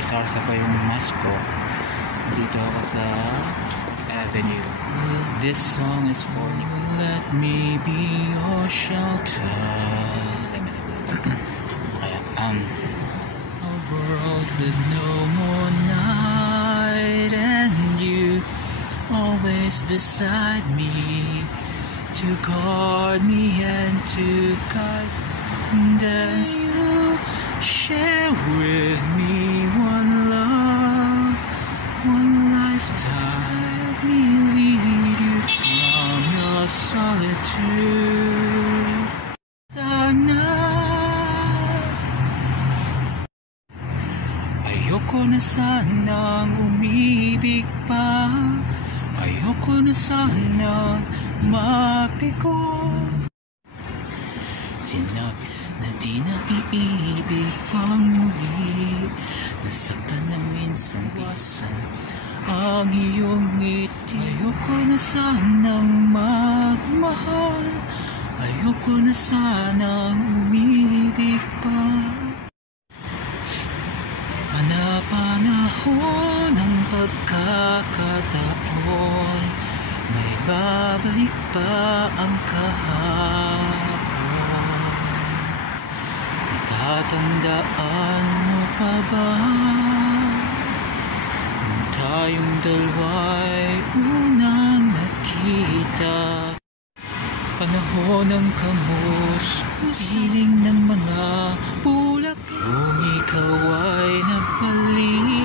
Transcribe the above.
may sarsa pa yung mask ko. Dito ako sa Avenue. This song is for you. Let me be your shelter. Kaya, a world with no more night, and you always beside me to guard me and to guide. And you share with me one love, one lifetime. Let me lead you from your solitude. Sana ayoko na sanang umibig pa, ayoko na sanang mapigo. Sinabi na di na iibig pang muli, nasaktan ng minsan-minsan ang iyong ngiti. Ayoko na sanang magmahal, ayoko na sanang umibig pa. Panahon ng pagkakataon, may babalik pa ang kahapon. Natatandaan mo pa ba nung tayong dalawa'y unang nagkita? Panahon ng kamus, piling ng mga bulak, kung ikaw ay nagbalik.